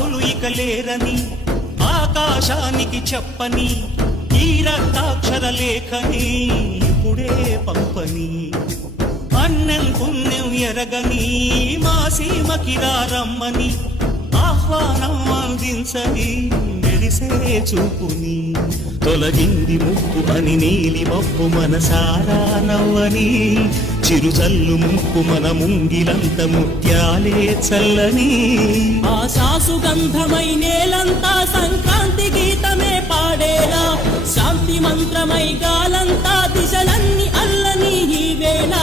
వాసులు ఇక లేరని ఆకాశానికి చెప్పని ఈ రక్తాక్షర లేఖని ఇప్పుడే పంపని అన్నం పుణ్యం ఎరగని మా సీమకి రమ్మని ఆహ్వానం అందించని మెరిసే చూపుని తొలగింది ముప్పు అని నీలి మప్పు మనసారా నవ్వని చిరుజల్లు ముప్పు మన ముంగిలంత ముత్యాలే చల్లని ఆశాసు గంధమై నేలంతా సంక్రాంతి గీతమే పాడేలా శాంతి మంత్రమై గాలంతా దిశలన్నీ అల్లని ఈ వేళ